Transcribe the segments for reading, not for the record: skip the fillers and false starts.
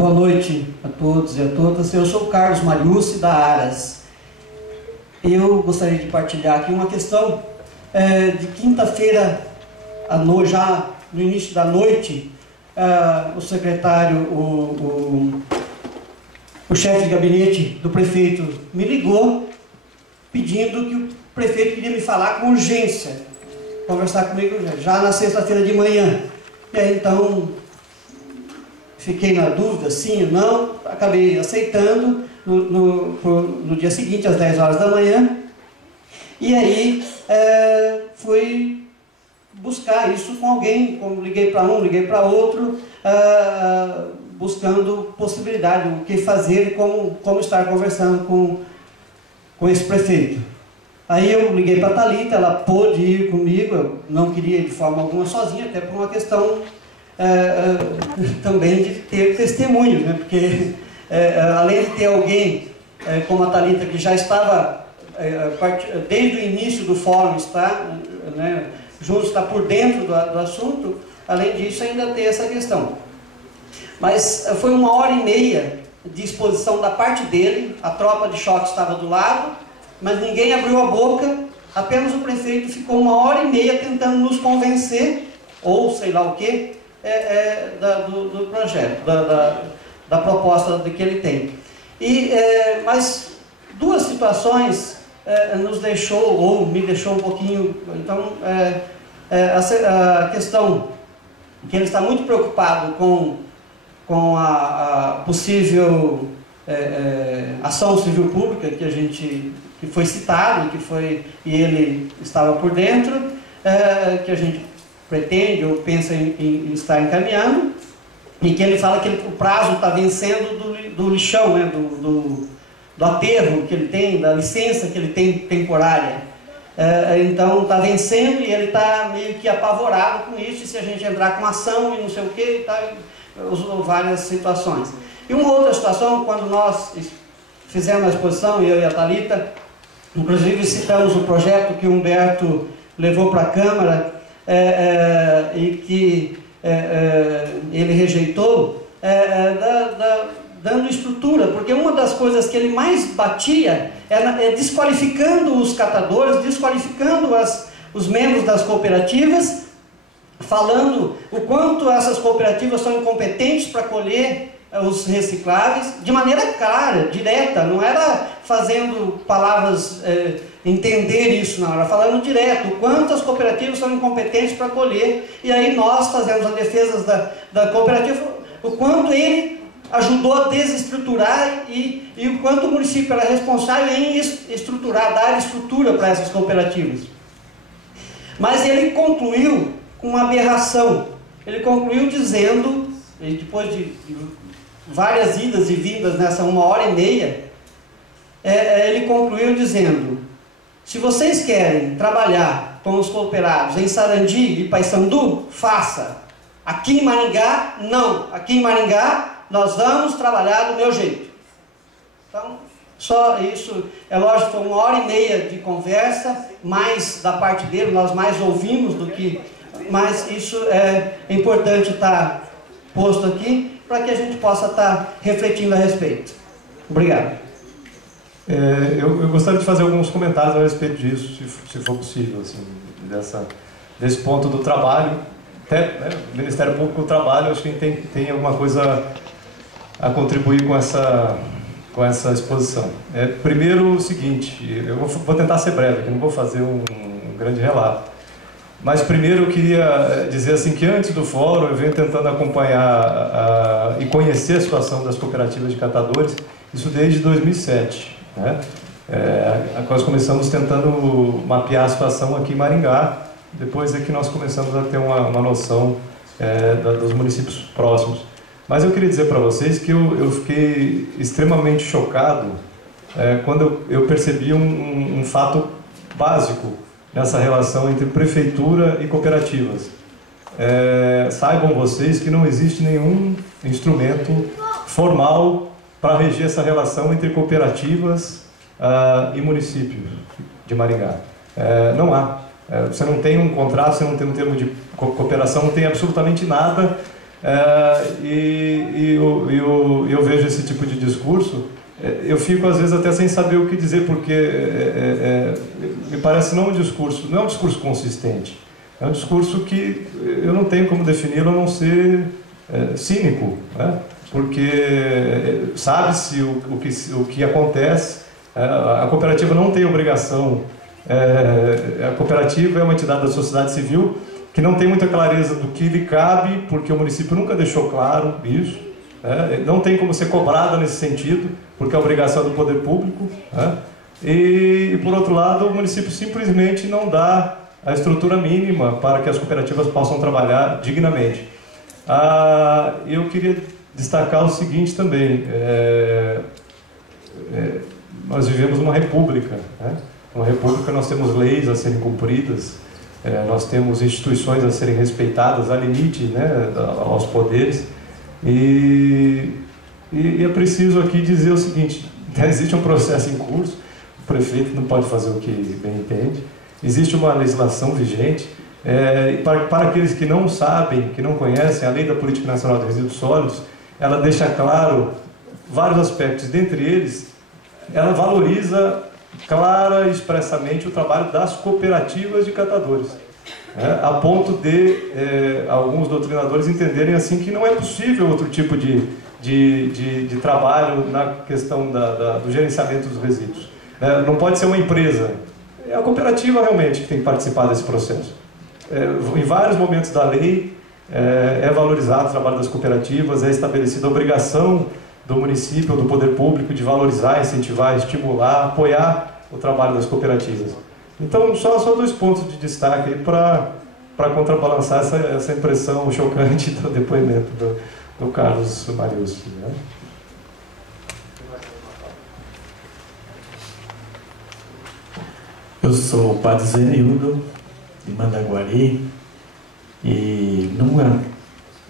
Boa noite a todos e a todas. Eu sou o Carlos Mariucci, da Aras. Eu gostaria de partilhar aqui uma questão de quinta-feira à noite, já no início da noite, o secretário, o chefe de gabinete do prefeito me ligou pedindo que o prefeito queria me falar com urgência, conversar comigo já na sexta-feira de manhã. E aí então fiquei na dúvida, sim ou não, acabei aceitando no dia seguinte, às 10 horas da manhã, e aí fui buscar isso com alguém, como liguei para um, liguei para outro, buscando possibilidade, o que fazer e como estar conversando com esse prefeito. Aí eu liguei para a Thalita, ela pôde ir comigo, eu não queria ir de forma alguma sozinha, até por uma questão também de ter testemunhos, né? Porque além de ter alguém como a Thalita, que já estava desde o início do fórum, está, né, junto, está por dentro do assunto, além disso ainda tem essa questão. Mas foi 1h30 de exposição da parte dele, a tropa de choque estava do lado, mas ninguém abriu a boca, apenas o prefeito ficou 1h30 tentando nos convencer, ou sei lá o que, do projeto, da proposta que ele tem. Mas duas situações nos deixou, ou me deixou um pouquinho, então, a questão que ele está muito preocupado com a possível ação civil pública que foi citado, e ele estava por dentro, que a gente pretende ou pensa em estar encaminhando, e que ele fala que o prazo está vencendo do lixão, né, do aterro que ele tem, da licença que ele tem temporária. Então está vencendo e ele está meio que apavorado com isso, e se a gente entrar com ação e não sei o que, e tal, várias situações. E uma outra situação, quando nós fizemos a exposição, eu e a Thalita, inclusive citamos o projeto que o Humberto levou para a Câmara, e que ele rejeitou, dando estrutura, porque uma das coisas que ele mais batia é desqualificando os catadores, desqualificando os membros das cooperativas, falando o quanto essas cooperativas são incompetentes para colher os recicláveis, de maneira clara, direta, não era fazendo palavras, entender isso, não, era falando direto, o quanto as cooperativas são incompetentes para colher, e aí nós fazemos a defesa da cooperativa, o quanto ele ajudou a desestruturar e o quanto o município era responsável em estruturar, dar estrutura para essas cooperativas. Mas ele concluiu com uma aberração, ele concluiu dizendo, e depois de várias idas e vindas nessa 1h30, ele concluiu dizendo: se vocês querem trabalhar com os cooperados em Sarandi e Paissandu, faça. Aqui em Maringá, não. Aqui em Maringá, nós vamos trabalhar do meu jeito. Então, só isso. É lógico, foi 1h30 de conversa, mais da parte dele, nós mais ouvimos do que... Mas isso é importante estar posto aqui, para que a gente possa estar refletindo a respeito. Obrigado. Eu gostaria de fazer alguns comentários a respeito disso, se for possível, assim, desse ponto do trabalho. Até, né, o Ministério Público do Trabalho, acho que tem alguma coisa a contribuir com essa exposição. Primeiro, o seguinte, eu vou tentar ser breve, que não vou fazer um grande relato. Mas primeiro eu queria dizer assim que antes do fórum eu venho tentando acompanhar e conhecer a situação das cooperativas de catadores, isso desde 2007. Né? Nós começamos tentando mapear a situação aqui em Maringá, depois é que nós começamos a ter uma noção dos municípios próximos. Mas eu queria dizer para vocês que eu fiquei extremamente chocado quando eu percebi um fato básico nessa relação entre prefeitura e cooperativas. Saibam vocês que não existe nenhum instrumento formal para reger essa relação entre cooperativas e municípios de Maringá. Não há. Você não tem um contrato, você não tem um termo de cooperação, não tem absolutamente nada Eu vejo esse tipo de discurso, eu fico às vezes até sem saber o que dizer, porque me parece não é um discurso consistente, é um discurso que eu não tenho como defini-lo a não ser cínico, né? Porque sabe-se o que acontece, a cooperativa não tem obrigação, a cooperativa é uma entidade da sociedade civil que não tem muita clareza do que lhe cabe, porque o município nunca deixou claro isso, não tem como ser cobrada nesse sentido, porque é obrigação do poder público, e por outro lado o município simplesmente não dá a estrutura mínima para que as cooperativas possam trabalhar dignamente. Eu queria destacar o seguinte também, nós vivemos uma república, uma república, nós temos leis a serem cumpridas, nós temos instituições a serem respeitadas, há limite, né, aos poderes, e é preciso aqui dizer o seguinte: existe um processo em curso, o prefeito não pode fazer o que bem entende, existe uma legislação vigente, para aqueles que não sabem, que não conhecem, a Lei da Política Nacional de Resíduos Sólidos, ela deixa claro vários aspectos, dentre eles, ela valoriza clara e expressamente o trabalho das cooperativas de catadores, a ponto de alguns doutrinadores entenderem assim que não é possível outro tipo de trabalho na questão do gerenciamento dos resíduos. Não pode ser uma empresa, é a cooperativa realmente que tem que participar desse processo. Em vários momentos da lei é valorizado o trabalho das cooperativas, é estabelecida a obrigação do município ou do poder público de valorizar, incentivar, estimular, apoiar o trabalho das cooperativas. Então, só 2 pontos de destaque para contrabalançar essa impressão chocante do depoimento do Carlos Mariuschi, né? Eu sou o Padre Zenildo, de Mandaguari, e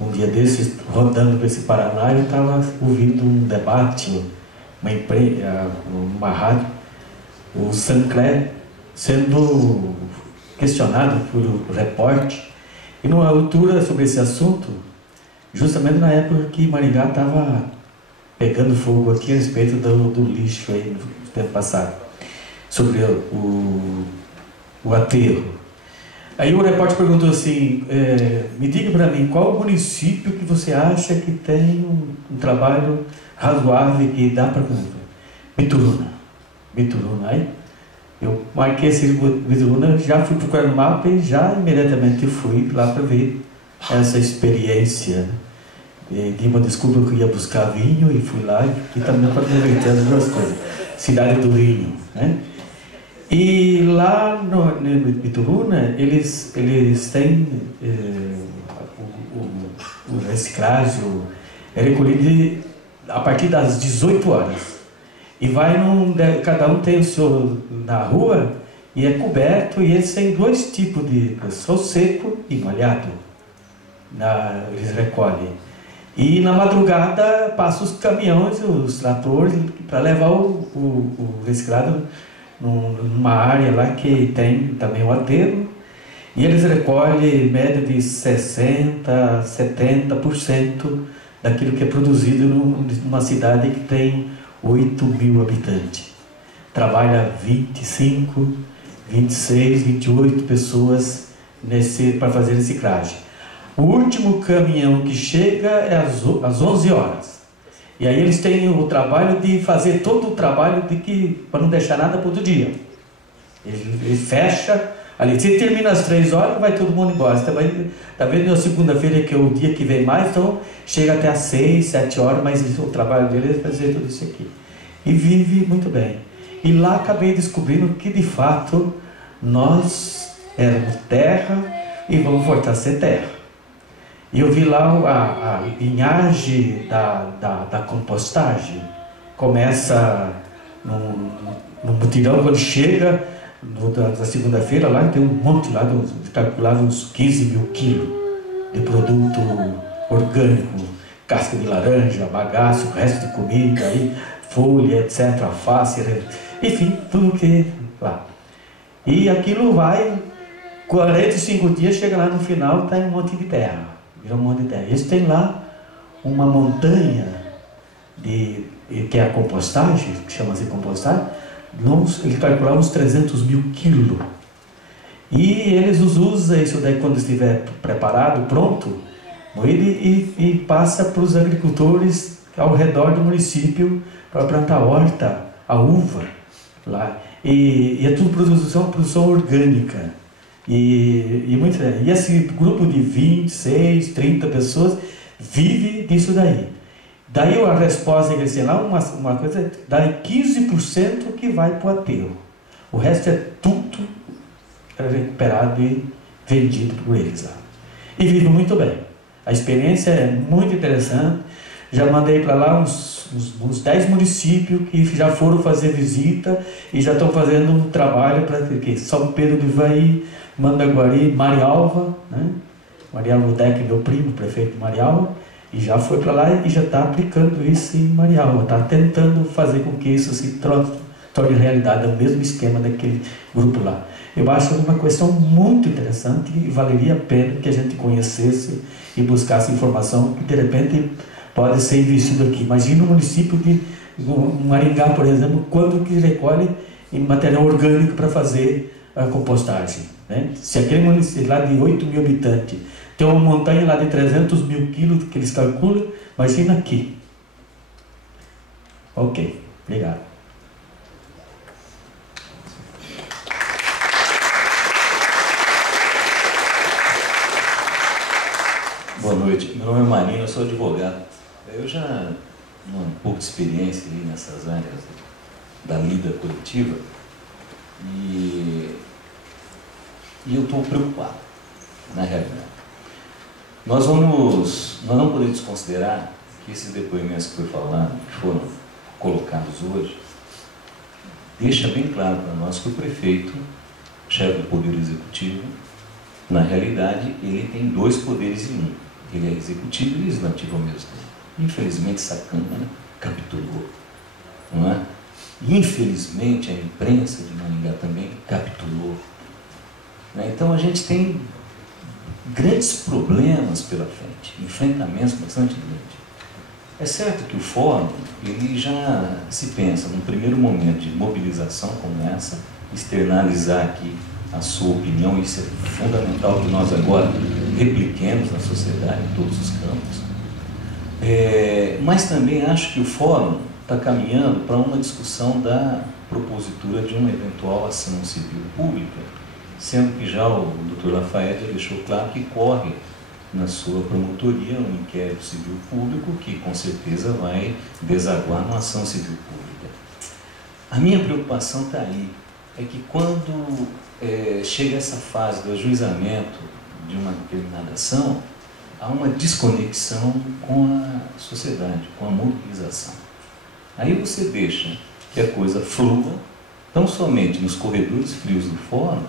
um dia desses, rodando por esse Paraná, eu estava ouvindo um debate, uma rádio, o Sancler sendo questionado por repórter, e numa altura sobre esse assunto, justamente na época que Maringá estava pegando fogo aqui a respeito do lixo aí no tempo passado, sobre o aterro. Aí o repórter perguntou assim, me diga para mim, qual o município que você acha que tem um trabalho razoável que dá para cumprir? Bituruna. Aí eu marquei esse Bituruna, já fui procurar no mapa e já imediatamente fui lá para ver essa experiência. Dei uma desculpa que eu ia buscar vinho e fui lá e também para aproveitar as 2 coisas. Cidade do vinho, né? E lá no Bituruna, eles têm o reciclagem, é recolhido a partir das 18 horas. E cada um tem o seu na rua e é coberto, e eles têm 2 tipos de sol seco e molhado. Eles recolhem. E na madrugada passam os caminhões, os tratores, para levar o reciclado numa área lá que tem também o aterro, e eles recolhem média de 60%, 70% daquilo que é produzido numa cidade que tem 8.000 habitantes. Trabalha 25, 26, 28 pessoas para fazer reciclagem. O último caminhão que chega é às 11 horas. E aí eles têm o trabalho de fazer todo o trabalho para não deixar nada para outro dia. Ele fecha, ali, se termina às 3 horas, vai todo mundo embora. Está vendo na segunda-feira, que é o dia que vem mais, então chega até às 6, 7 horas, mas o trabalho dele é fazer tudo isso aqui. E vive muito bem. E lá acabei descobrindo que, de fato, nós éramos terra e vamos voltar a ser terra. E eu vi lá a linhagem da compostagem. Começa no mutirão, quando chega da segunda-feira, lá tem um monte lá, calculava uns 15 mil quilos de produto orgânico, casca de laranja, bagaço, resto de comida, aí, folha, etc., alface, enfim, tudo que lá. E aquilo vai, 45 dias, chega lá no final, está um monte de terra. Virou um monte de terra. Eles têm lá uma montanha que é a compostagem, que chama-se compostagem, eles calcularam uns 300 mil quilos. E eles usam isso daí quando estiver preparado, pronto, moído, e passa para os agricultores ao redor do município para plantar horta, a uva lá. E é tudo produção orgânica. E esse grupo de 26, 30 pessoas vive disso daí. Daí a resposta que eles têm lá, uma coisa, daí 15% que vai para o aterro. O resto é tudo recuperado e vendido por eles lá. E vive muito bem. A experiência é muito interessante. Já mandei para lá uns 10 municípios que já foram fazer visita e já estão fazendo um trabalho para São Pedro do Ivaí, Mandaguari, Marialva, né? Marialva Deck, meu primo, prefeito de Marialva, e já foi para lá e já está aplicando isso em Marialva, está tentando fazer com que isso se torne realidade, é o mesmo esquema daquele grupo lá. Eu acho uma questão muito interessante e valeria a pena que a gente conhecesse e buscasse informação que de repente pode ser investido aqui. Imagina o município de Maringá, por exemplo, quanto que recolhe em material orgânico para fazer a compostagem, né? Se aquele município lá de 8 mil habitantes tem uma montanha lá de 300 mil quilos que eles calculam, imagina aqui. Ok, obrigado. Boa noite, meu nome é Marinho, eu sou advogado. Eu já tenho um pouco de experiência aí nessas áreas da lida coletiva e eu estou preocupado, na realidade. Nós não podemos considerar que esses depoimentos que foram colocados hoje, deixa bem claro para nós que o prefeito, chefe do Poder Executivo, na realidade, ele tem 2 poderes em um. Ele é executivo e legislativo ao mesmo tempo. Infelizmente, essa Câmara capitulou, não é? Infelizmente, a imprensa de Maringá também capitulou. Então, a gente tem grandes problemas pela frente, enfrentamentos bastante grandes. É certo que o fórum, ele já se pensa, num primeiro momento de mobilização como essa, externalizar aqui a sua opinião, isso é fundamental que nós agora repliquemos na sociedade, em todos os campos. Mas também acho que o fórum está caminhando para uma discussão da propositura de uma eventual ação civil pública, sendo que já o Dr. Lafayette deixou claro que corre na sua promotoria um inquérito civil público que com certeza vai desaguar numa ação civil pública. A minha preocupação está aí, é que quando chega essa fase do ajuizamento de uma determinada ação, há uma desconexão com a sociedade, com a mobilização. Aí você deixa que a coisa flua, tão somente nos corredores frios do fórum,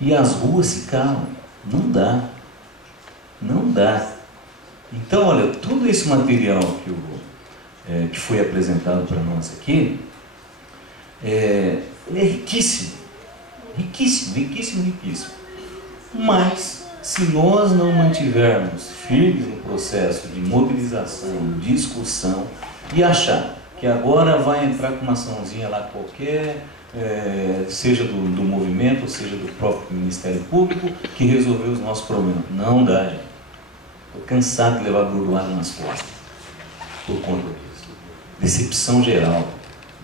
e as ruas se calam. Não dá. Não dá. Então, olha, todo esse material que foi apresentado para nós aqui, ele é riquíssimo. Riquíssimo, riquíssimo, riquíssimo. Mas, se nós não mantivermos firmes no processo de mobilização, discussão, e achar que agora vai entrar com uma açãozinha lá qualquer, seja do movimento, ou seja do próprio Ministério Público, que resolveu os nossos problemas. Não dá, gente. Estou cansado de levar bordoada nas costas por conta disso. Decepção geral,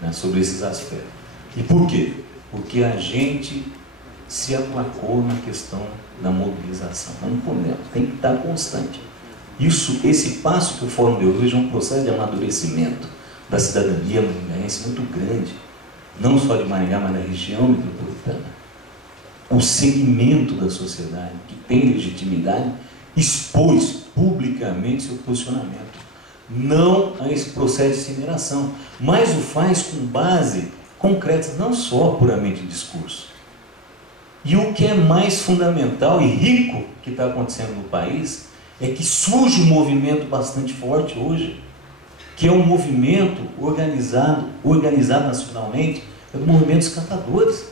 né, sobre esses aspectos. E por quê? Porque a gente se aplacou na questão da mobilização. Não podemos, tem que estar constante. Esse passo que o Fórum deu hoje é um processo de amadurecimento da cidadania maringaense muito grande, não só de Maringá, mas da região metropolitana. O segmento da sociedade que tem legitimidade expôs publicamente seu posicionamento, não a esse processo de incineração, mas o faz com base concreta, não só puramente em discurso. E o que é mais fundamental e rico que está acontecendo no país é que surge um movimento bastante forte hoje, que é um movimento organizado nacionalmente, é do movimento dos catadores.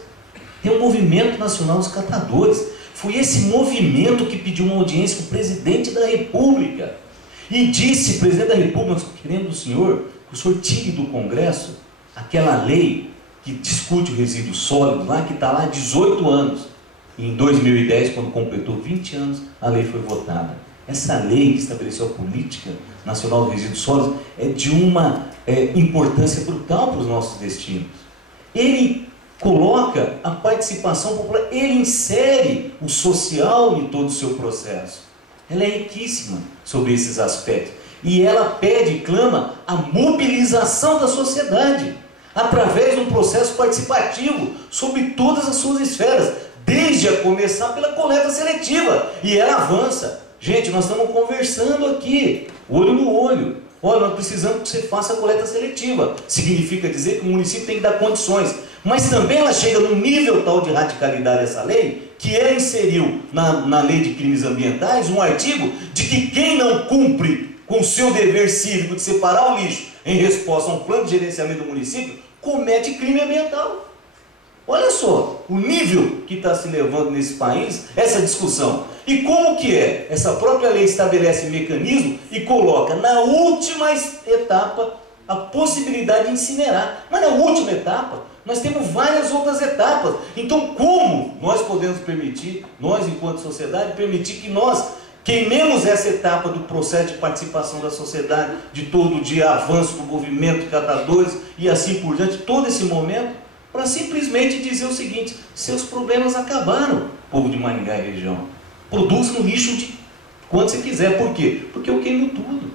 Tem um movimento nacional dos catadores. Foi esse movimento que pediu uma audiência com o presidente da República. E disse, presidente da República, nós queremos do senhor, que o senhor tire do Congresso aquela lei que discute o resíduo sólido lá, que está lá há 18 anos. E em 2010, quando completou 20 anos, a lei foi votada. Essa lei que estabeleceu a política nacional de resíduos sólidos é de uma importância brutal para os nossos destinos. Ele coloca a participação popular, ele insere o social em todo o seu processo. Ela é riquíssima sobre esses aspectos. E ela pede e clama a mobilização da sociedade, através de um processo participativo sobre todas as suas esferas, desde a começar pela coleta seletiva. E ela avança. Gente, nós estamos conversando aqui, olho no olho. Olha, nós precisamos que você faça a coleta seletiva. Significa dizer que o município tem que dar condições. Mas também ela chega num nível tal de radicalidade essa lei, que ela inseriu na lei de crimes ambientais um artigo de que quem não cumpre com o seu dever cívico de separar o lixo em resposta a um plano de gerenciamento do município, comete crime ambiental. Olha só o nível que está se levando nesse país, essa discussão. E como que é? Essa própria lei estabelece mecanismo e coloca na última etapa a possibilidade de incinerar. Mas na última etapa, nós temos várias outras etapas. Então como nós podemos permitir, nós enquanto sociedade, permitir que nós queimemos essa etapa do processo de participação da sociedade, de todo dia avanço do movimento, catadores e assim por diante, todo esse momento, para simplesmente dizer o seguinte: seus problemas acabaram, povo de Maringá e região. Produza no lixo de quanto você quiser. Por quê? Porque eu queimo tudo.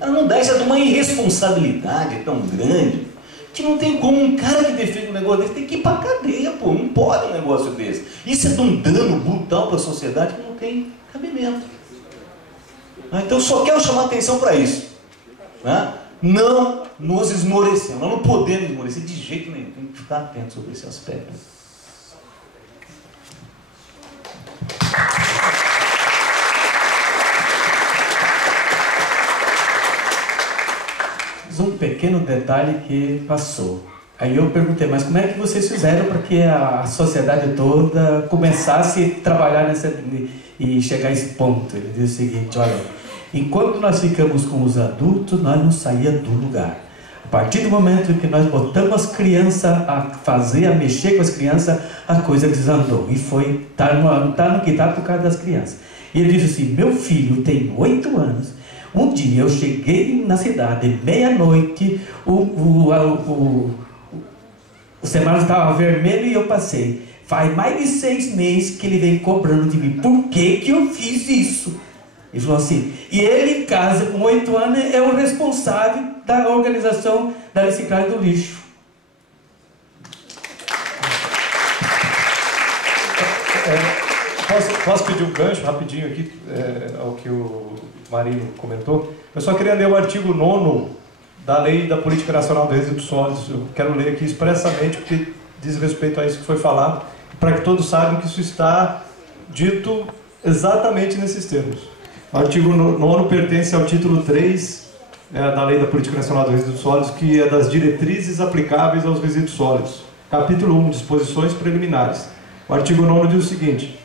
Ela não dá, isso é de uma irresponsabilidade tão grande, que não tem como um cara que defende um negócio desse tem que ir para a cadeia, pô. Não pode um negócio desse. Isso é de um dano brutal para a sociedade que não tem cabimento. Então eu só quero chamar atenção para isso. Não nos esmorecemos, nós não podemos esmorecer de jeito nenhum, tem que ficar atento sobre esse aspecto. Um pequeno detalhe que passou. Aí eu perguntei, mas como é que vocês fizeram para que a sociedade toda começasse a trabalhar e chegar a esse ponto? Ele disse o seguinte: olha, enquanto nós ficamos com os adultos, nós não saíamos do lugar. A partir do momento que nós botamos as crianças a mexer com as crianças, a coisa desandou. E foi, tá no que tá por causa das crianças. E ele disse assim: meu filho tem 8 anos. Um dia eu cheguei na cidade, meia-noite, o semáforo estava vermelho e eu passei. Faz mais de 6 meses que ele vem cobrando de mim. Por que que eu fiz isso? Ele falou assim, e ele em casa, com 8 anos, é o responsável da organização da reciclagem do lixo. Posso pedir um gancho rapidinho aqui ao que o Marino comentou? Eu só queria ler o artigo 9º da Lei da Política Nacional de Resíduos Sólidos. Eu quero ler aqui expressamente porque diz respeito a isso que foi falado, para que todos saibam que isso está dito exatamente nesses termos. O artigo 9º pertence ao título 3 da Lei da Política Nacional de Resíduos Sólidos, que é das diretrizes aplicáveis aos resíduos sólidos. Capítulo 1, disposições preliminares. O artigo 9º diz o seguinte: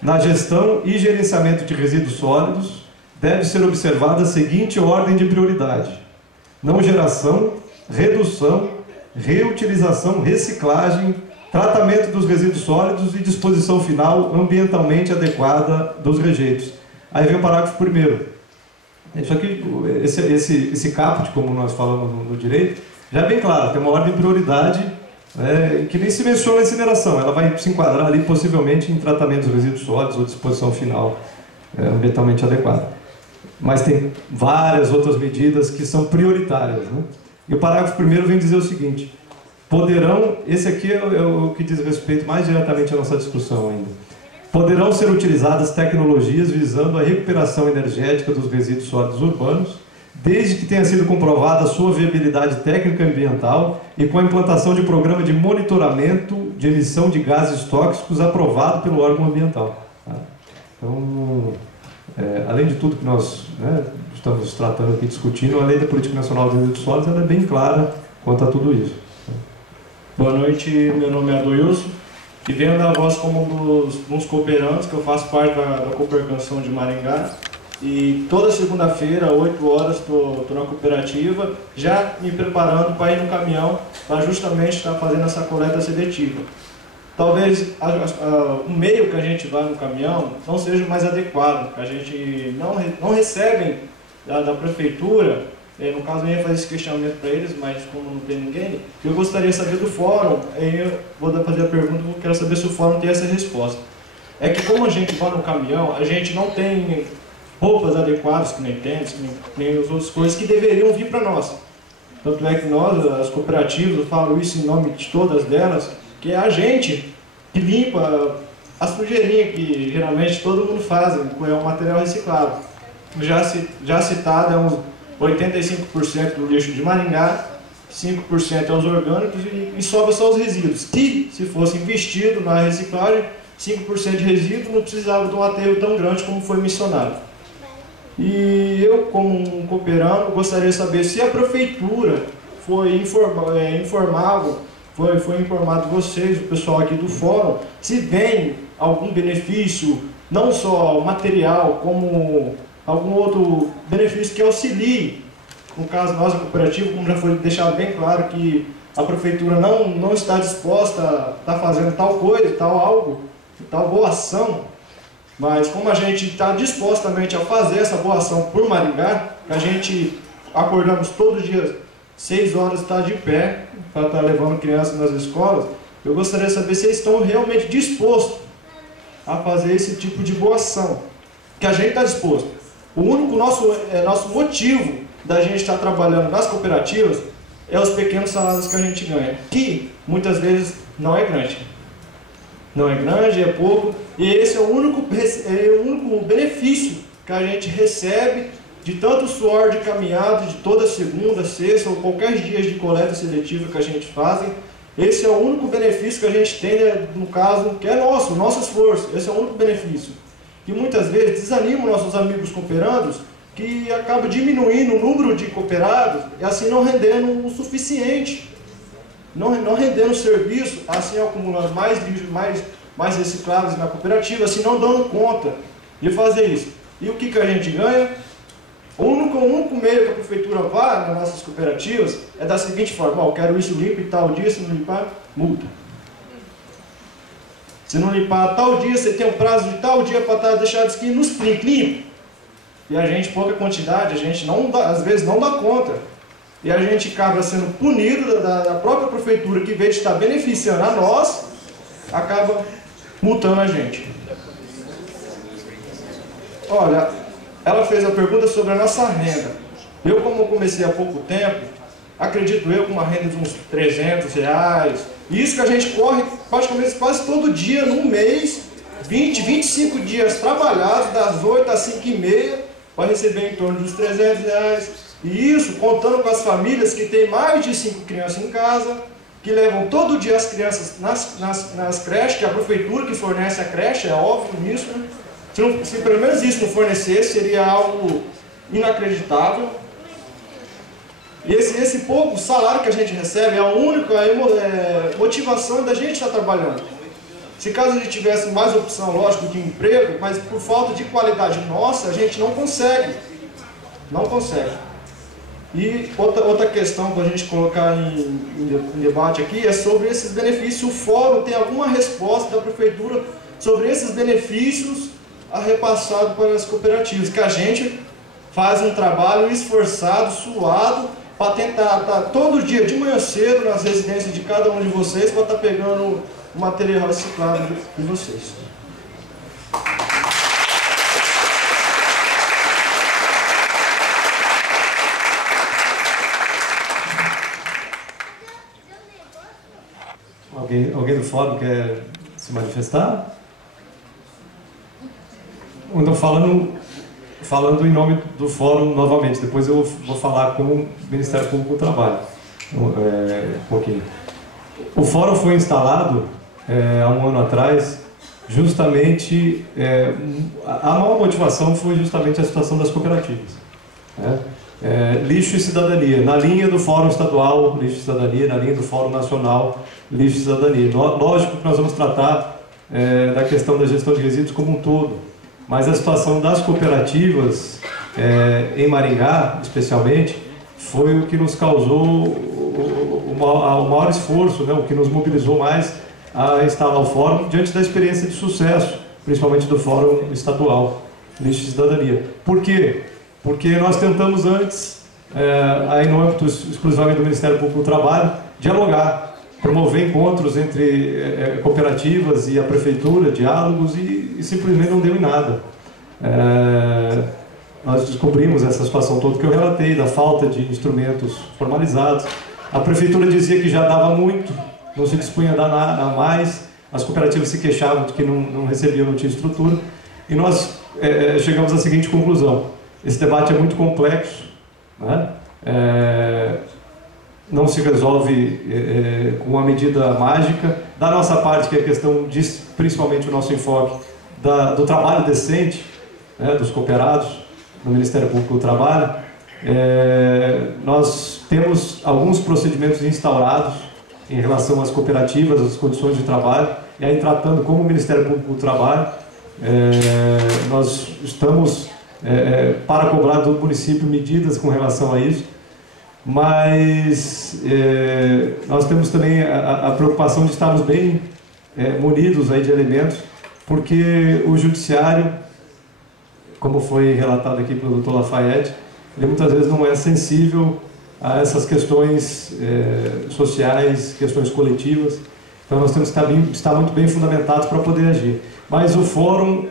na gestão e gerenciamento de resíduos sólidos, deve ser observada a seguinte ordem de prioridade: não geração, redução, reutilização, reciclagem, tratamento dos resíduos sólidos e disposição final ambientalmente adequada dos rejeitos. Aí vem o parágrafo 1º. Isso aqui, esse caput, como nós falamos no direito, já é bem claro, tem uma ordem de prioridade que nem se menciona a incineração. Ela vai se enquadrar ali possivelmente em tratamento dos resíduos sólidos ou disposição final ambientalmente adequada. Mas tem várias outras medidas que são prioritárias, né? E o parágrafo 1º vem dizer o seguinte: poderão, esse aqui é o que diz respeito mais diretamente à nossa discussão ainda, poderão ser utilizadas tecnologias visando a recuperação energética dos resíduos sólidos urbanos, desde que tenha sido comprovada a sua viabilidade técnica e ambiental e com a implantação de programa de monitoramento de emissão de gases tóxicos aprovado pelo órgão ambiental. Tá? Então, além de tudo que nós estamos tratando aqui, discutindo, a Lei da Política Nacional de Resíduos Sólidos ela é bem clara quanto a tudo isso. Boa noite, meu nome é Adoilson, e venho dar voz como um dos cooperandos, que eu faço parte da Coopercanção de Maringá. E toda segunda-feira, 8 horas, estou na cooperativa, já me preparando para ir no caminhão, para justamente estar fazendo essa coleta seletiva. Talvez o meio que a gente vai no caminhão não seja o mais adequado, que a gente não recebe da prefeitura. No caso, eu ia fazer esse questionamento para eles, mas como não tem ninguém, eu gostaria de saber do fórum, eu vou fazer a pergunta, eu quero saber se o fórum tem essa resposta. É que como a gente vai no caminhão, a gente não tem roupas adequadas, que nem tênis, que nem as outras coisas que deveriam vir para nós. Tanto é que nós, as cooperativas, eu falo isso em nome de todas delas, que é a gente que limpa a sujeirinha que geralmente todo mundo faz, é um material reciclado. Já citado, é uns 85% do lixo de Maringá, 5% é os orgânicos e sobra só os resíduos. Se fosse investido na reciclagem, 5% de resíduo não precisava de um aterro tão grande como foi mencionado. E eu, como um cooperando, gostaria de saber se a prefeitura foi informado vocês, o pessoal aqui do fórum, se vem algum benefício, não só material, como algum outro benefício que auxilie. No caso, nós, a cooperativa, como já foi deixado bem claro, que a prefeitura não está disposta a estar fazendo tal coisa, tal boa ação, mas como a gente está dispostamente a fazer essa boa ação por Maringá, a gente acordamos todos os dias, 6 horas, está de pé, para estar levando crianças nas escolas, eu gostaria de saber se eles estão realmente dispostos a fazer esse tipo de boa ação, que a gente está disposto. O único nosso motivo da gente estar trabalhando nas cooperativas é os pequenos salários que a gente ganha, que muitas vezes não é grande. Não é grande, é pouco, e esse é o único benefício que a gente recebe de tanto suor de caminhada, de toda segunda, sexta ou qualquer dia de coleta seletiva que a gente faz. Esse é o único benefício que a gente tem, né, no caso, que é nosso esforço, esse é o único benefício. Que muitas vezes desanima nossos amigos cooperandos, que acaba diminuindo o número de cooperados e assim não rendendo o suficiente. Não rendendo o serviço, assim acumulando mais lixo, mais recicláveis na cooperativa, assim não dando conta de fazer isso. E o que a gente ganha? O único meio que a prefeitura vai nas nossas cooperativas é da seguinte forma: eu quero isso limpo e tal dia, se não limpar, multa. Se não limpar tal dia, você tem um prazo de tal dia para deixar de esqui nos limpo. E a gente, pouca quantidade, a gente às vezes não dá conta. E a gente acaba sendo punido da própria prefeitura, que em vez de estar beneficiando a nós, acaba multando a gente. Olha, ela fez a pergunta sobre a nossa renda. Eu, como comecei há pouco tempo, acredito eu, com uma renda de uns R$300. Isso que a gente corre praticamente quase todo dia, num mês, 20, 25 dias trabalhados, das 8 às 5h30, para receber em torno dos R$300. E isso contando com as famílias que têm mais de 5 crianças em casa, que levam todo dia as crianças nas creches, que é a prefeitura que fornece a creche, é óbvio nisso, né? Se pelo menos isso não fornecesse, seria algo inacreditável. E esse pouco salário que a gente recebe é a única motivação da gente estar trabalhando. Se caso a gente tivesse mais opção, lógico, de emprego, mas por falta de qualidade nossa, a gente não consegue. Não consegue. E outra questão para a gente colocar em debate aqui é sobre esses benefícios. O fórum tem alguma resposta da prefeitura sobre esses benefícios repassados para as cooperativas, que a gente faz um trabalho esforçado, suado, para tentar estar todo dia de manhã cedo nas residências de cada um de vocês, para estar pegando o material reciclado de vocês. Alguém do fórum quer se manifestar? Então, falando em nome do fórum novamente, depois eu vou falar com o Ministério Público do Trabalho um pouquinho. O fórum foi instalado há um ano atrás, justamente, a maior motivação foi justamente a situação das cooperativas, né? lixo e cidadania, na linha do Fórum Estadual Lixo e Cidadania, na linha do Fórum Nacional Lixo e Cidadania. Lógico que nós vamos tratar da questão da gestão de resíduos como um todo, mas a situação das cooperativas em Maringá, especialmente, foi o que nos causou o maior esforço, né, o que nos mobilizou mais a instalar o Fórum, diante da experiência de sucesso, principalmente do Fórum Estadual Lixo e Cidadania. Por quê? Porque nós tentamos antes, aí no âmbito exclusivamente do Ministério Público do Trabalho, dialogar, promover encontros entre cooperativas e a Prefeitura, diálogos, e simplesmente não deu em nada. Nós descobrimos essa situação toda que eu relatei, da falta de instrumentos formalizados. A Prefeitura dizia que já dava muito, não se dispunha a dar mais, as cooperativas se queixavam de que não recebiam, não tinha estrutura, e nós chegamos à seguinte conclusão: esse debate é muito complexo, né? Não se resolve com uma medida mágica. Da nossa parte, que é a questão diz principalmente o nosso enfoque do trabalho decente, né, dos cooperados no Ministério Público do Trabalho, nós temos alguns procedimentos instaurados em relação às cooperativas, às condições de trabalho, e aí tratando como o Ministério Público do Trabalho, nós estamos para cobrar do município medidas com relação a isso, mas nós temos também a preocupação de estarmos bem munidos aí de elementos, porque o judiciário, como foi relatado aqui pelo Dr. Lafayette, ele muitas vezes não é sensível a essas questões sociais, questões coletivas. Então nós temos que estar muito bem fundamentados para poder agir. Mas o Fórum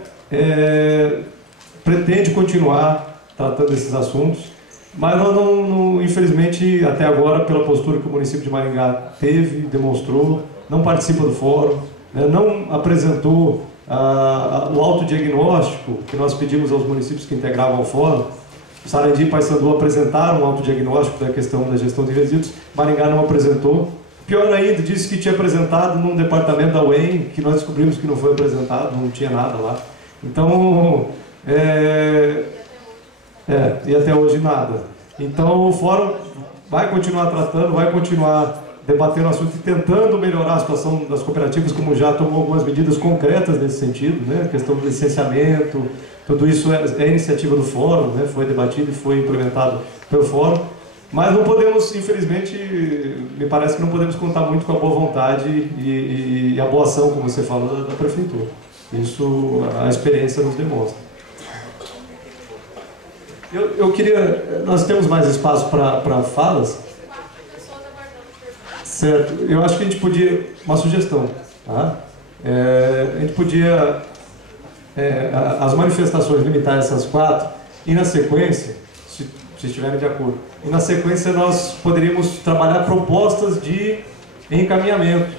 pretende continuar tratando desses assuntos, mas nós não, infelizmente, até agora, pela postura que o município de Maringá teve, demonstrou, não participa do Fórum, não apresentou o autodiagnóstico que nós pedimos aos municípios que integravam o Fórum. Sarandi e Paissandu apresentaram um autodiagnóstico da questão da gestão de resíduos, Maringá não apresentou. Pior ainda, disse que tinha apresentado num departamento da UEM, que nós descobrimos que não foi apresentado, não tinha nada lá. Então, e até hoje nada. Então o Fórum vai continuar tratando, vai continuar debatendo o assunto e tentando melhorar a situação das cooperativas, como já tomou algumas medidas concretas nesse sentido, né? A questão do licenciamento, tudo isso é iniciativa do Fórum, né? Foi debatido e foi implementado pelo Fórum, mas não podemos, infelizmente, me parece que não podemos contar muito com a boa vontade e a boa ação, como você falou, da Prefeitura. Isso a experiência nos demonstra. Eu queria, nós temos mais espaço para falas, certo? Eu acho que a gente podia, uma sugestão, tá? A gente podia, as manifestações limitar essas 4, e na sequência, se estiverem de acordo, e na sequência nós poderíamos trabalhar propostas de encaminhamento,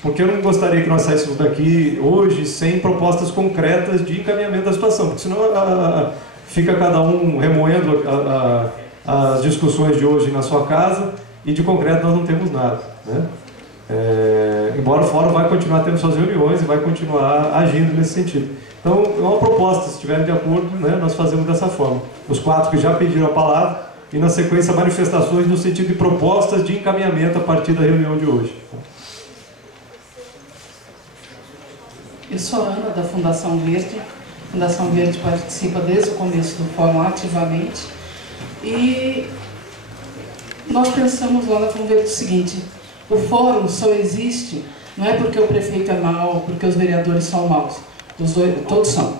porque eu não gostaria que nós saíssemos daqui hoje sem propostas concretas de encaminhamento da situação, porque senão fica cada um remoendo as discussões de hoje na sua casa e de concreto nós não temos nada, né? Embora o Fórum vai continuar tendo suas reuniões e vai continuar agindo nesse sentido. Então, é uma proposta, se estiverem de acordo, né, nós fazemos dessa forma. Os 4 que já pediram a palavra e, na sequência, manifestações no sentido de propostas de encaminhamento a partir da reunião de hoje. Eu sou a Ana, da Fundação Verde. A Fundação Verde participa desde o começo do Fórum ativamente. E nós pensamos lá na Fundação Verde o seguinte: o Fórum só existe, não é porque o prefeito é mau, porque os vereadores são maus, todos são,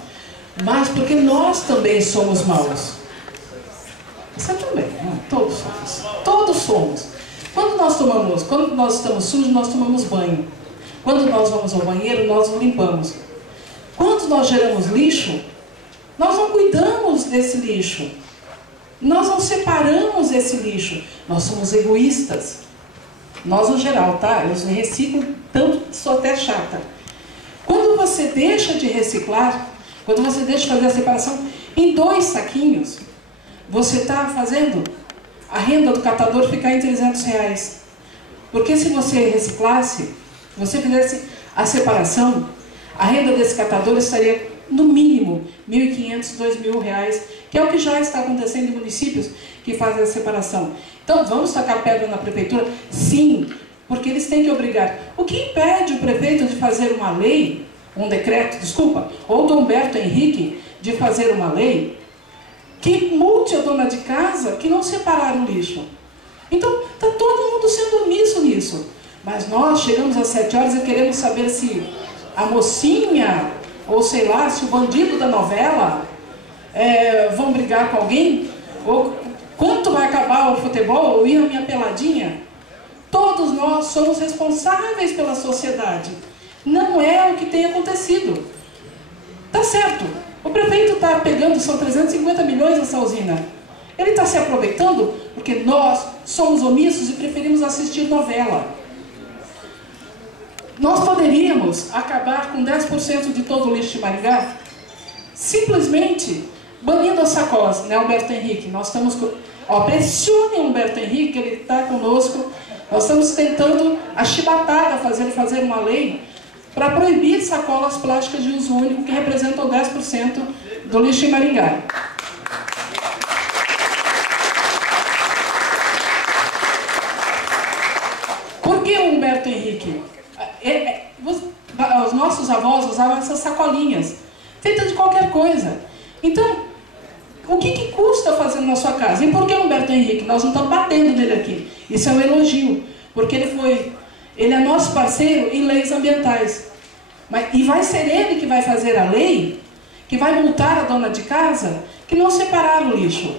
mas porque nós também somos maus. Você também, né? Todos somos. Todos somos. Quando nós estamos sujos, nós tomamos banho. Quando nós vamos ao banheiro, nós nos limpamos. Quando nós geramos lixo, nós não cuidamos desse lixo. Nós não separamos esse lixo. Nós somos egoístas. Nós, no geral, tá? Eu reciclo tanto que sou até chata. Quando você deixa de reciclar, quando você deixa de fazer a separação em 2 saquinhos, você está fazendo a renda do catador ficar em R$300. Porque se você reciclasse, se você fizesse a separação, a renda desse catador estaria no mínimo, R$ 1.500, R$ 2.000, que é o que já está acontecendo em municípios que fazem a separação. Então, vamos tacar pedra na prefeitura? Sim, porque eles têm que obrigar. O que impede o prefeito de fazer uma lei, um decreto, desculpa, ou do Humberto Henrique, de fazer uma lei que multe a dona de casa que não separar o lixo? Então, está todo mundo sendo omisso nisso. Mas nós chegamos às 7 horas e queremos saber se a mocinha, ou sei lá, se o bandido da novela vão brigar com alguém, ou quanto vai acabar o futebol, ou ir na minha peladinha. Todos nós somos responsáveis pela sociedade. Não é o que tem acontecido. Tá certo, o prefeito está pegando, são 350 milhões nessa usina. Ele está se aproveitando porque nós somos omissos e preferimos assistir novela. Nós poderíamos acabar com 10% de todo o lixo de Maringá simplesmente banindo as sacolas, né, Humberto Henrique? Nós estamos... pressione o Humberto Henrique, ele está conosco. Nós estamos tentando a chibatada fazer uma lei para proibir sacolas plásticas de uso único que representam 10% do lixo em Maringá. Por que o Humberto Henrique? Os nossos avós usavam essas sacolinhas, feitas de qualquer coisa. Então, o que custa fazer na sua casa? E por que Humberto Henrique? Nós não estamos batendo nele aqui. Isso é um elogio, porque ele é nosso parceiro em leis ambientais. E vai ser ele que vai fazer a lei, que vai multar a dona de casa, que não separar o lixo.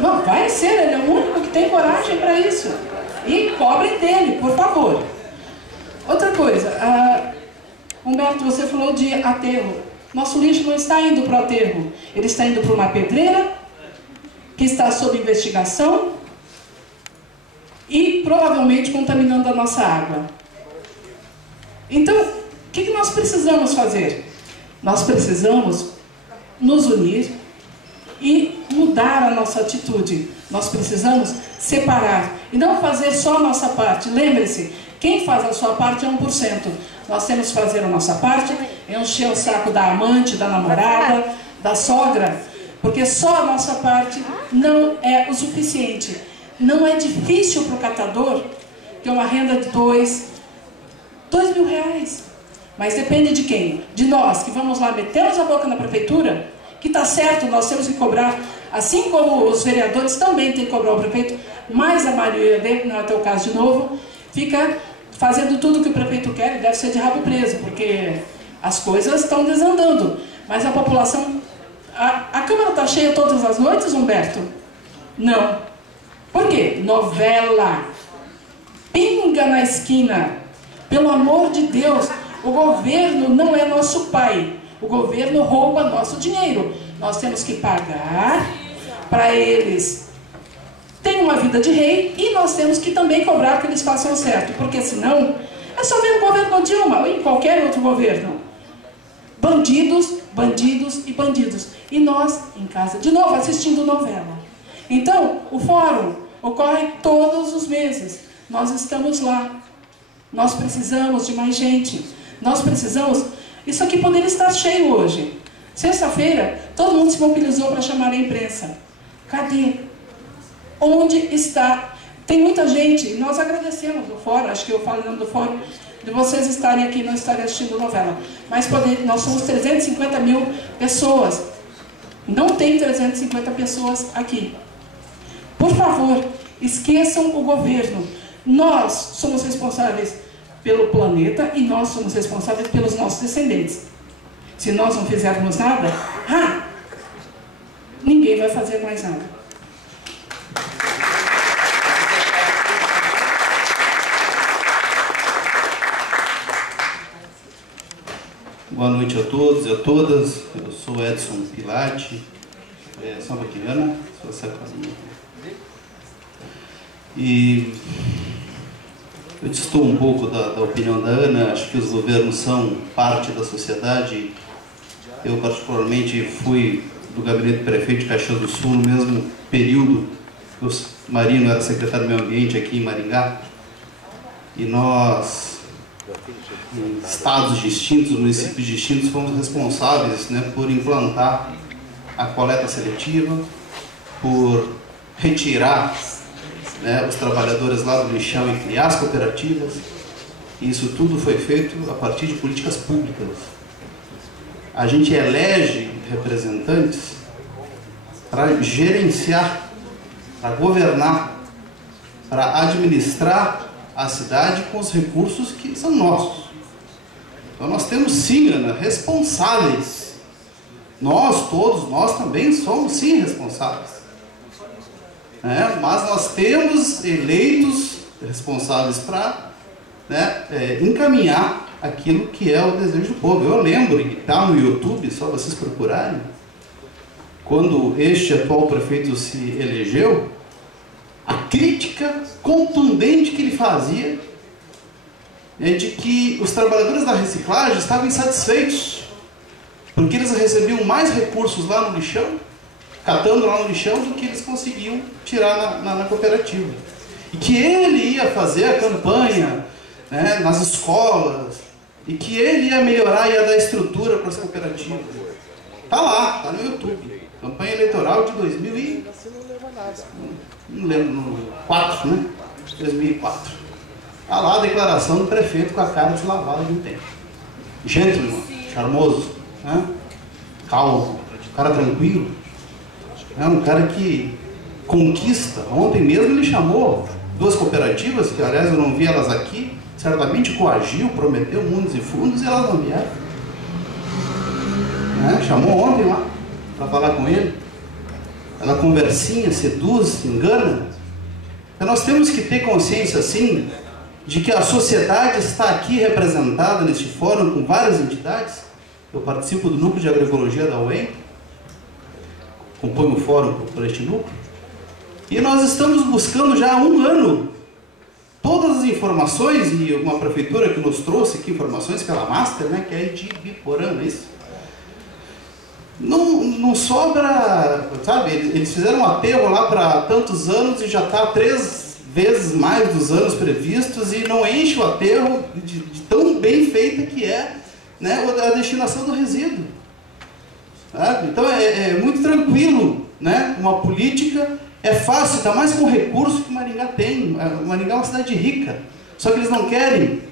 Não, vai ser, ele é o único que tem coragem para isso. E cobrem dele, por favor. Outra coisa, Humberto, você falou de aterro. Nosso lixo não está indo para o aterro, ele está indo para uma pedreira, que está sob investigação, e provavelmente contaminando a nossa água. Então, o que nós precisamos fazer? Nós precisamos nos unir e mudar a nossa atitude. Nós precisamos separar e não fazer só a nossa parte. Lembre-se, quem faz a sua parte é 1%. Nós temos que fazer a nossa parte, encher o saco da amante, da namorada, da sogra, porque só a nossa parte não é o suficiente. Não é difícil para o catador ter uma renda de R$2.000. Mas depende de quem? De nós, que vamos lá, metemos a boca na prefeitura, que está certo, nós temos que cobrar, assim como os vereadores também têm que cobrar o prefeito, mas a maioria dele, não é teu caso de novo, fica fazendo tudo que o prefeito quer e deve ser de rabo preso, porque as coisas estão desandando. Mas a população... A Câmara está cheia todas as noites, Humberto? Não. Por quê? Novela. Pinga na esquina. Pelo amor de Deus, o governo não é nosso pai. O governo rouba nosso dinheiro. Nós temos que pagar para eles terem uma vida de rei e nós temos que também cobrar que eles façam certo. Porque senão, é só ver o governo Dilma ou em qualquer outro governo. Bandidos, bandidos e bandidos. E nós, em casa, de novo, assistindo novela. Então, o fórum ocorre todos os meses. Nós estamos lá. Nós precisamos de mais gente. Nós precisamos... Isso aqui poderia estar cheio hoje. Sexta-feira, todo mundo se mobilizou para chamar a imprensa. Cadê? Onde está? Tem muita gente. Nós agradecemos do fórum, acho que eu falo em nome do fórum, de vocês estarem aqui e não estarem assistindo novela. Mas nós somos 350 mil pessoas. Não tem 350 pessoas aqui. Por favor, esqueçam o governo. Nós somos responsáveis pelo planeta e nós somos responsáveis pelos nossos descendentes. Se nós não fizermos nada, ninguém vai fazer mais nada. Boa noite a todos e a todas. Eu sou Edson Pilati, sou maquiana, sou sacolinha. E eu distou um pouco da opinião da Ana. Acho que os governos são parte da sociedade. Eu particularmente fui do gabinete do prefeito de Caxias do Sul no mesmo período que o Marino era secretário do Meio Ambiente aqui em Maringá. E nós estados distintos, municípios distintos, fomos responsáveis, né, por implantar a coleta seletiva, por retirar, né, os trabalhadores lá do lixão e criar as cooperativas. Isso tudo foi feito a partir de políticas públicas. A gente elege representantes para gerenciar, para governar, para administrar a cidade com os recursos que são nossos. Então nós temos sim, Ana, responsáveis. Nós todos, nós também somos sim responsáveis. Mas nós temos eleitos responsáveis para, né, encaminhar aquilo que é o desejo do povo. Eu lembro, e está no YouTube, só vocês procurarem, quando este atual prefeito se elegeu, a crítica contundente que ele fazia é de que os trabalhadores da reciclagem estavam insatisfeitos, porque eles recebiam mais recursos lá no lixão, catando lá no lixão, do que eles conseguiam tirar na cooperativa. E que ele ia fazer a campanha, né, nas escolas, e que ele ia melhorar, ia dar estrutura para as cooperativas. Está lá, está no YouTube. Campanha eleitoral de 2000 e... não lembro, 4, né? 2004. Está lá a declaração do prefeito com a cara deslavada de um tempo. Gentleman, charmoso, né? Calmo, cara tranquilo. É um cara que conquista. Ontem mesmo ele chamou 2 cooperativas, que aliás eu não vi elas aqui, certamente coagiu, prometeu mundos e fundos e elas não vieram. Chamou ontem lá para falar com ele. Ela conversinha, seduz, engana. Então nós temos que ter consciência, sim, de que a sociedade está aqui representada neste fórum com várias entidades. Eu participo do núcleo de agroecologia da UEM, componho o fórum por este núcleo, e nós estamos buscando já há 1 ano todas as informações, e uma prefeitura que nos trouxe aqui informações pela Master, né, que é de Biporã, não é isso? Não sobra, sabe, eles fizeram um aterro lá para tantos anos e já está 3 vezes mais dos anos previstos e não enche o aterro de tão bem feita que é, né, a destinação do resíduo. Sabe? Então é muito tranquilo, né? Uma política é fácil, ainda mais com o recurso que Maringá tem. Maringá é uma cidade rica, só que eles não querem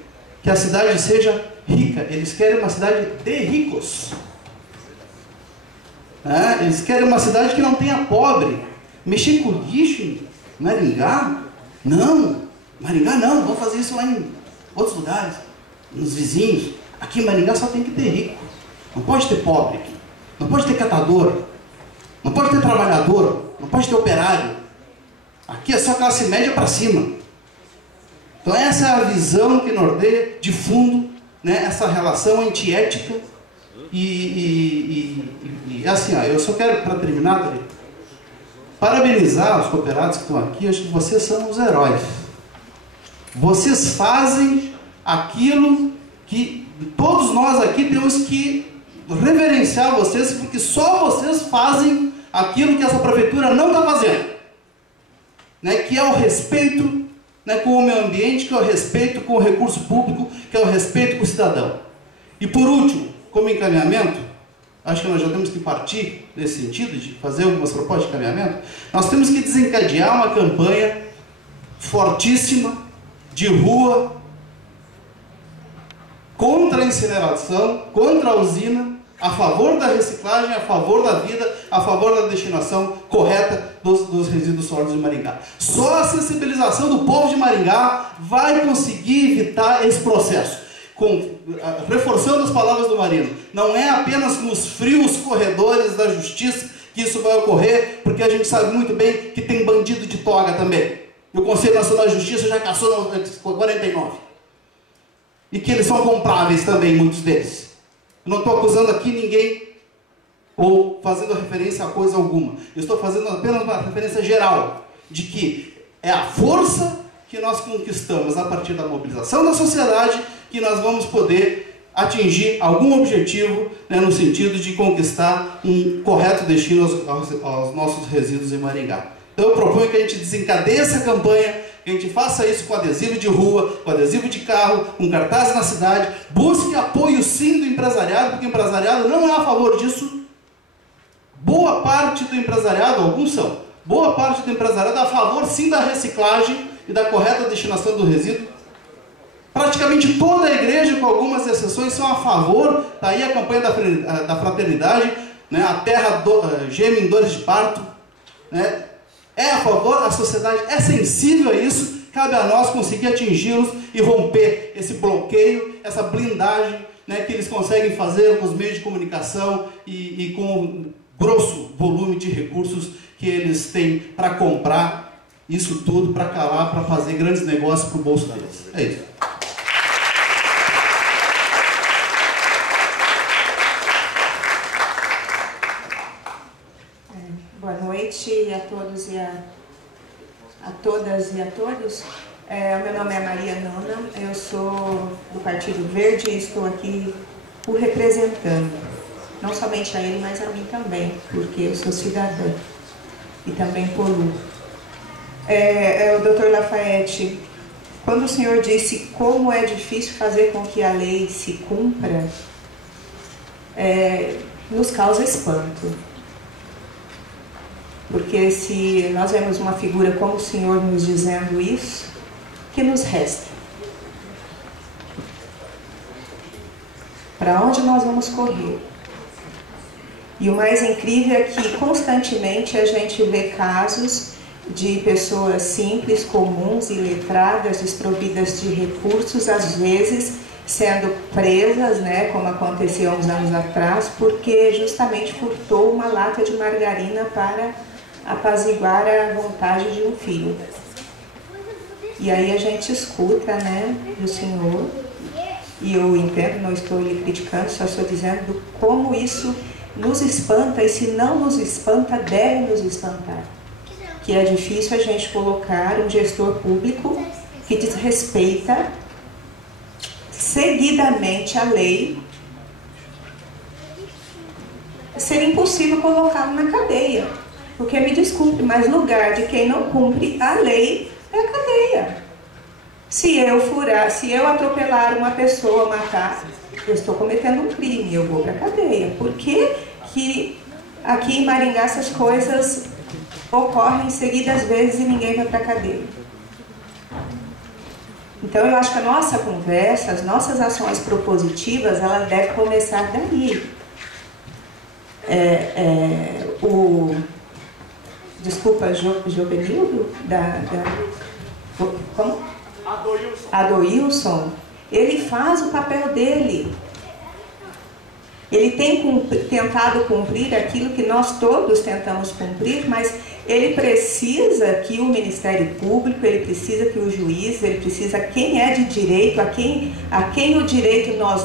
que a cidade seja rica, eles querem uma cidade de ricos. Eles querem uma cidade que não tenha pobre. Mexer com lixo em Maringá? Não, Maringá não, vamos fazer isso lá em outros lugares, nos vizinhos. Aqui em Maringá só tem que ter rico, não pode ter pobre aqui, não pode ter catador, não pode ter trabalhador, não pode ter operário. Aqui é só classe média para cima. Então essa é a visão que norteia de fundo, né, essa relação antiética. E assim, eu só quero, para terminar, parabenizar os cooperados que estão aqui. Acho que vocês são os heróis. Vocês fazem aquilo que todos nós aqui temos que reverenciar vocês, porque só vocês fazem aquilo que essa prefeitura não está fazendo, né? Que é o respeito, né, com o meio ambiente, que é o respeito com o recurso público, que é o respeito com o cidadão. E por último, como encaminhamento, acho que nós já temos que partir nesse sentido, de fazer algumas propostas de encaminhamento. Nós temos que desencadear uma campanha fortíssima, de rua, contra a incineração, contra a usina, a favor da reciclagem, a favor da vida, a favor da destinação correta dos resíduos sólidos de Maringá. Só a sensibilização do povo de Maringá vai conseguir evitar esse processo. Reforçando as palavras do Marino, não é apenas nos frios corredores da justiça que isso vai ocorrer, porque a gente sabe muito bem que tem bandido de toga também. E o Conselho Nacional de Justiça já caçou no 49. E que eles são compráveis também, muitos deles. Eu não estou acusando aqui ninguém ou fazendo referência a coisa alguma. Eu estou fazendo apenas uma referência geral de que é a força que nós conquistamos a partir da mobilização da sociedade que nós vamos poder atingir algum objetivo, né, no sentido de conquistar um correto destino aos nossos resíduos em Maringá. Então eu proponho que a gente desencadeie essa campanha, Que a gente faça isso com adesivo de rua, com adesivo de carro, com cartazes na cidade. Busque apoio sim do empresariado, porque o empresariado não é a favor disso. Boa parte do empresariado, alguns são, boa parte do empresariado é a favor sim da reciclagem e da correta destinação do resíduo. Praticamente toda a igreja, com algumas exceções, são a favor. Está aí a campanha da fraternidade, né? A terra geme em dores de parto, né? É a favor, a sociedade é sensível a isso. Cabe a nós conseguir atingi-los e romper esse bloqueio, essa blindagem, né, que eles conseguem fazer com os meios de comunicação e com o grosso volume de recursos que eles têm para comprar isso tudo, para calar, para fazer grandes negócios para o bolso deles. É isso. Boa noite a todos e a todas e a todos. O meu nome é Maria Nona, eu sou do Partido Verde e estou aqui o representando, não somente a ele, mas a mim também, porque eu sou cidadã e também poluo. O Dr. Lafayette, quando o senhor disse como é difícil fazer com que a lei se cumpra, nos causa espanto. Porque se nós vemos uma figura como o senhor nos dizendo isso, o que nos resta? Para onde nós vamos correr? E o mais incrível é que constantemente a gente vê casos de pessoas simples, comuns, iletradas, desprovidas de recursos, às vezes sendo presas, né, como aconteceu uns anos atrás, porque justamente furtou uma lata de margarina para apaziguar a vontade de um filho. E aí a gente escuta, né, do senhor, e eu entendo, não estou lhe criticando, só estou dizendo como isso nos espanta, e se não nos espanta, deve nos espantar. Que é difícil a gente colocar um gestor público que desrespeita seguidamente a lei, ser impossível colocá-lo na cadeia. Porque, me desculpe, mas lugar de quem não cumpre a lei é a cadeia. Se eu furar, se eu atropelar uma pessoa, matar, eu estou cometendo um crime, eu vou para a cadeia. Por que que aqui em Maringá essas coisas ocorrem seguidas vezes e ninguém vai para a cadeia? Então eu acho que a nossa conversa, as nossas ações propositivas, ela deve começar daí. Desculpa, Jobenildo? Como? Adoilson. Ele faz o papel dele. Ele tem tentado cumprir aquilo que nós todos tentamos cumprir, mas ele precisa que o Ministério Público, ele precisa que o juiz, ele precisa quem é de direito, a quem o direito nós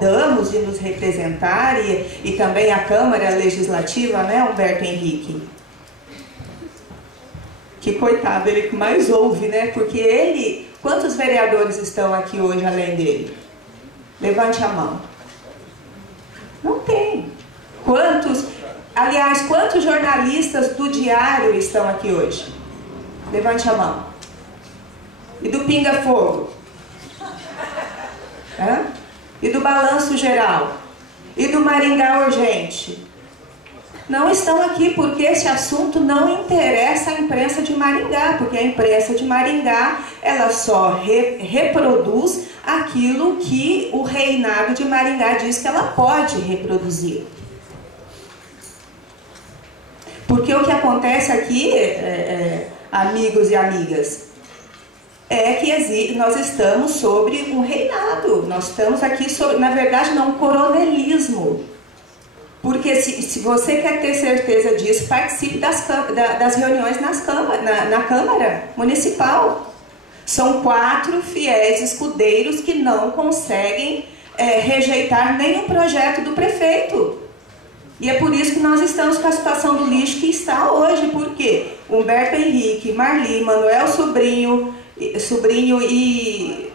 damos de nos representar, e também a Câmara Legislativa, né, Humberto Henrique? Que coitado, ele que mais ouve, né? Porque ele... Quantos vereadores estão aqui hoje além dele? Levante a mão. Não tem. Quantos... Aliás, quantos jornalistas do Diário estão aqui hoje? Levante a mão. E do Pinga Fogo? E do Balanço Geral? E do Maringá Urgente? Não estão aqui porque esse assunto não interessa à imprensa de Maringá, porque a imprensa de Maringá, ela só reproduz aquilo que o reinado de Maringá diz que ela pode reproduzir. Porque o que acontece aqui, amigos e amigas, é que nós estamos sobre um reinado, nós estamos aqui sobre, na verdade, não, um coronelismo. Porque se você quer ter certeza disso, participe das reuniões na Câmara Municipal. São 4 fiéis escudeiros que não conseguem rejeitar nenhum projeto do prefeito. E é por isso que nós estamos com a situação do lixo que está hoje. Porque Humberto Henrique, Marli, Manuel Sobrinho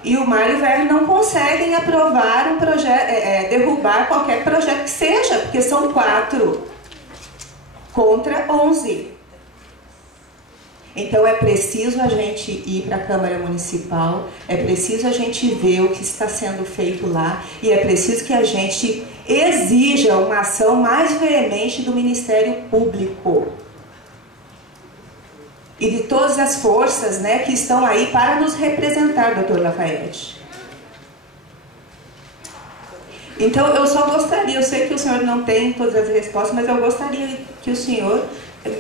e o Mário Velho não conseguem aprovar um projeto, derrubar qualquer projeto que seja, porque são 4 contra 11. Então é preciso a gente ir para a Câmara Municipal, é preciso a gente ver o que está sendo feito lá e é preciso que a gente exija uma ação mais veemente do Ministério Público e de todas as forças, né, que estão aí para nos representar, doutor Lafayette. Então eu só gostaria, eu sei que o senhor não tem todas as respostas, mas eu gostaria que o senhor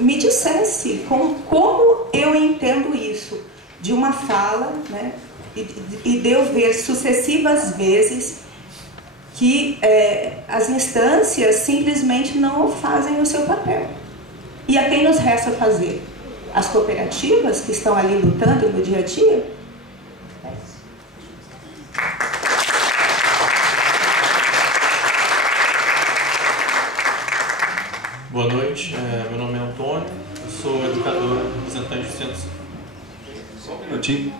me dissesse como eu entendo isso, de uma fala, né, e de eu ver sucessivas vezes que as instâncias simplesmente não fazem o seu papel. E a quem nos resta fazer? As cooperativas que estão ali lutando no dia a dia? Boa noite, meu nome é Antônio, eu sou educador, representante do centro. Só um minutinho.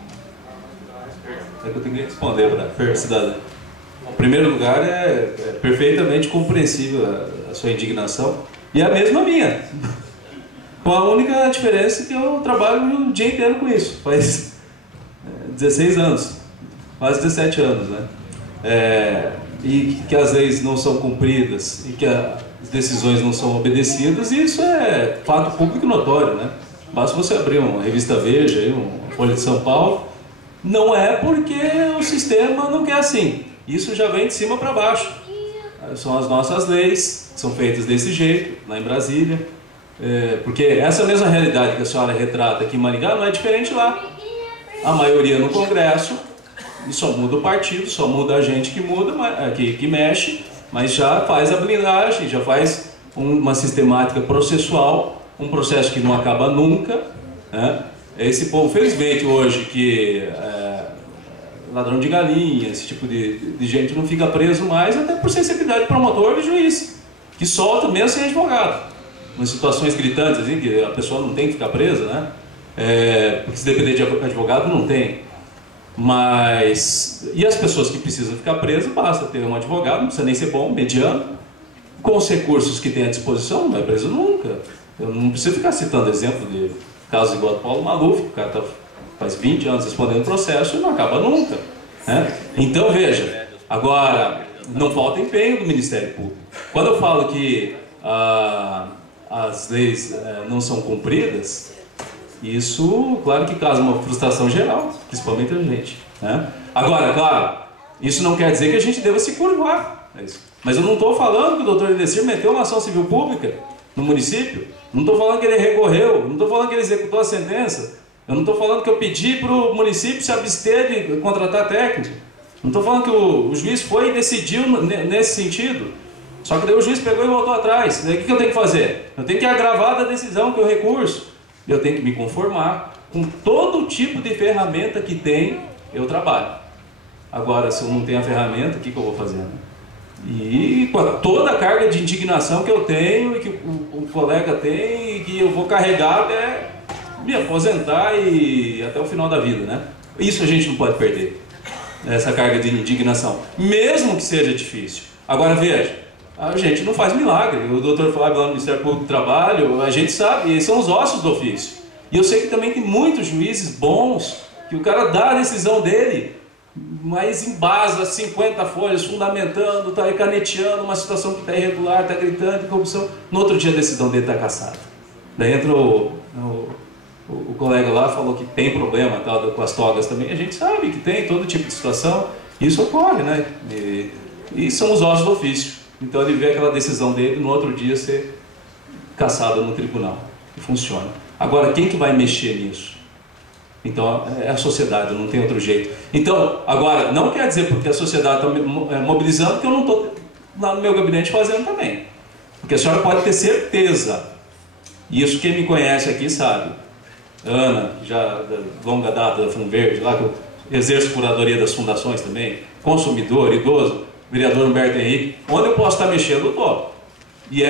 É que eu tenho que responder para a cidadã. Em primeiro lugar, é perfeitamente compreensível a sua indignação e a mesma minha. Com a única diferença que eu trabalho o dia inteiro com isso, faz 16 anos, quase 17 anos, né? E que as leis não são cumpridas e que as decisões não são obedecidas, e isso é fato público notório, né? Basta você abrir uma revista Veja, uma Folha de São Paulo, não é porque o sistema não quer assim, isso já vem de cima para baixo. São as nossas leis, que são feitas desse jeito, lá em Brasília, porque essa mesma realidade que a senhora retrata aqui em Maringá não é diferente lá. A maioria no Congresso, e só muda o partido, só muda a gente que muda, que mexe, mas já faz a blindagem, já faz uma sistemática processual, um processo que não acaba nunca, né? Esse povo, felizmente, hoje, que ladrão de galinha, esse tipo de gente não fica preso mais, até por sensibilidade de promotor e juiz, que solta mesmo sem advogado. Em situações gritantes, assim, que a pessoa não tem que ficar presa, né? Porque se depender de advogado, não tem. Mas, e as pessoas que precisam ficar presas, basta ter um advogado, não precisa nem ser bom, mediano, com os recursos que tem à disposição, não vai preso nunca. Eu não preciso ficar citando exemplo de casos igual ao Paulo Maluf, o cara faz 20 anos respondendo o processo e não acaba nunca, né? Então veja, agora, não falta empenho do Ministério Público. Quando eu falo que as leis não são cumpridas, isso, claro que causa uma frustração geral, principalmente a gente, né? Agora, claro, isso não quer dizer que a gente deva se curvar, mas eu não estou falando que o doutor Edecir meteu uma ação civil pública no município, não estou falando que ele recorreu, não estou falando que ele executou a sentença, eu não estou falando que eu pedi para o município se abster de contratar técnico, não estou falando que o juiz foi e decidiu nesse sentido, só que daí o juiz pegou e voltou atrás. Daí o que eu tenho que fazer? Eu tenho que agravar da decisão, que é o recurso. Eu tenho que me conformar com todo tipo de ferramenta que tem, eu trabalho. Agora, se eu não tenho a ferramenta, o que eu vou fazer? Né? E com toda a carga de indignação que eu tenho, e que o colega tem, e que eu vou carregar até me aposentar e até o final da vida, né? Isso a gente não pode perder, essa carga de indignação, mesmo que seja difícil. Agora veja, a gente não faz milagre. O doutor Flávio lá no Ministério Público do Trabalho, a gente sabe, eles são os ossos do ofício. E eu sei que também tem muitos juízes bons, que o cara dá a decisão dele, mas embasa 50 folhas, fundamentando, está caneteando uma situação que está irregular, está gritando de corrupção. No outro dia a decisão dele está cassada. Daí entra o colega lá, falou que tem problema tal, com as togas também. A gente sabe que tem todo tipo de situação. Isso ocorre, né? E são os ossos do ofício. Então ele vê aquela decisão dele no outro dia ser cassada no tribunal. E funciona. Agora, quem que vai mexer nisso? Então é a sociedade, não tem outro jeito. Então, agora, não quer dizer porque a sociedade está mobilizando que eu não estou lá no meu gabinete fazendo também. Porque a senhora pode ter certeza, e isso quem me conhece aqui sabe, Ana, já da longa data da Fundo Verde, lá que eu exerço curadoria das fundações também, consumidor, idoso, vereador Humberto Henrique, onde eu posso estar mexendo, eu estou. E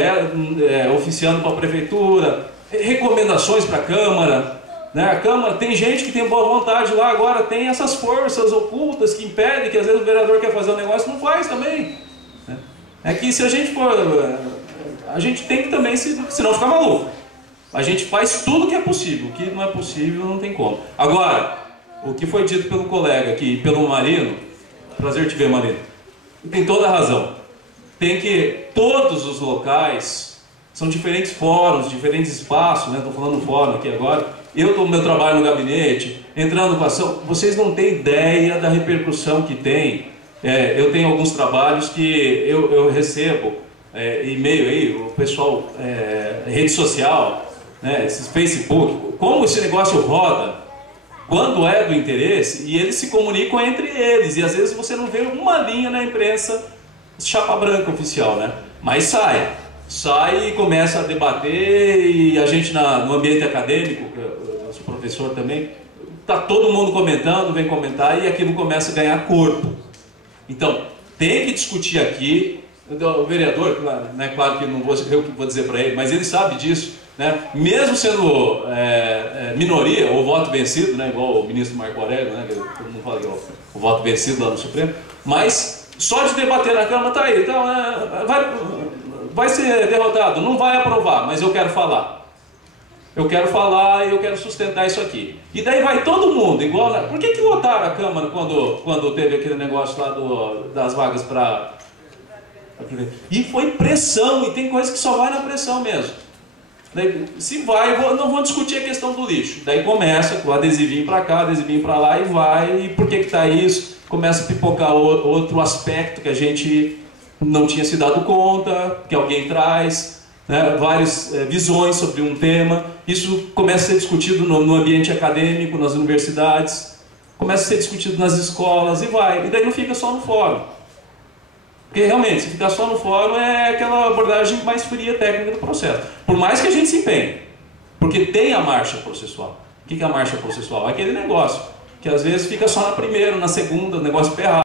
oficiando para a prefeitura, recomendações para a Câmara, né? A Câmara, tem gente que tem boa vontade lá, agora tem essas forças ocultas que impedem, que às vezes o vereador quer fazer um negócio, não faz também. É que se a gente for, a gente tem que também, senão ficar maluco. A gente faz tudo que é possível, o que não é possível não tem como. Agora, o que foi dito pelo colega aqui, pelo Marino, prazer te ver, Marino, tem toda a razão. Tem que, todos os locais, são diferentes fóruns, diferentes espaços, né? Estou falando no fórum aqui agora. Eu estou no meu trabalho no gabinete, entrando com ação, vocês não têm ideia da repercussão que tem. Eu tenho alguns trabalhos que eu recebo e-mail aí, o pessoal, rede social, né? Esses Facebook, como esse negócio roda, quando é do interesse, e eles se comunicam entre eles, e às vezes você não vê uma linha na imprensa chapa branca oficial, né? Mas sai e começa a debater, e a gente no ambiente acadêmico, eu sou professor também, tá todo mundo comentando, vem comentar, e aquilo começa a ganhar corpo. Então, tem que discutir aqui, o vereador, né, claro que não vou eu que vou dizer para ele, mas ele sabe disso, né? Mesmo sendo minoria, ou voto vencido, né, igual o ministro Marco Aurélio, né, que todo mundo fala que é o voto vencido lá no Supremo, mas só de debater na Câmara, tá aí, então, vai ser derrotado, não vai aprovar, mas eu quero falar. Eu quero falar e eu quero sustentar isso aqui. E daí vai todo mundo, igual... Por que votaram a Câmara quando teve aquele negócio lá das vagas para... E foi pressão, e tem coisa que só vai na pressão mesmo. Daí, se vai, não vou discutir a questão do lixo. Daí começa com o adesivinho para cá, adesivinho para lá, e vai, e por que está isso? Começa a pipocar outro aspecto que a gente não tinha se dado conta, que alguém traz, né? Várias visões sobre um tema. Isso começa a ser discutido no ambiente acadêmico, nas universidades, começa a ser discutido nas escolas, e vai. E daí não fica só no fórum. Porque realmente, se ficar só no fórum, é aquela abordagem mais fria técnica do processo. Por mais que a gente se empenhe. Porque tem a marcha processual. O que é a marcha processual? É aquele negócio que às vezes fica só na primeira, na segunda, o negócio ferrado.